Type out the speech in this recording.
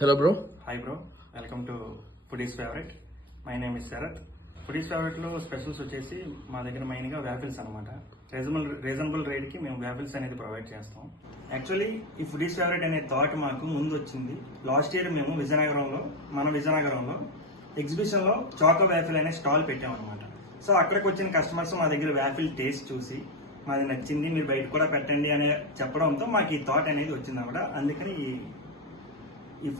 Hello, bro. Hi bro, welcome to foodies favourite. My name is Sharath. Foodies ఫేవరెట్లో specials వచ్చేసి మా దగ్గర మెయిన్గా వ్యాఫిల్స్ అనమాట. రీజనబుల్ రేట్కి మేము వ్యాఫిల్స్ అనేది ప్రొవైడ్ చేస్తాం. యాక్చువల్లీ ఈ ఫుడీస్ ఫేవరెట్ అనే థాట్ మాకు ముందు వచ్చింది లాస్ట్ ఇయర్. మేము విజయనగరంలో ఎగ్జిబిషన్లో చాకో వ్యాఫిల్ అనే స్టాల్ పెట్టామన్నమాట. సో అక్కడికి వచ్చిన కస్టమర్స్ మా దగ్గర వ్యాఫిల్ టేస్ట్ చూసి మాది నచ్చింది, మీరు బయట కూడా పెట్టండి అనే చెప్పడంతో మాకు ఈ థాట్ అనేది వచ్చింది అనమాట. అందుకని ఈ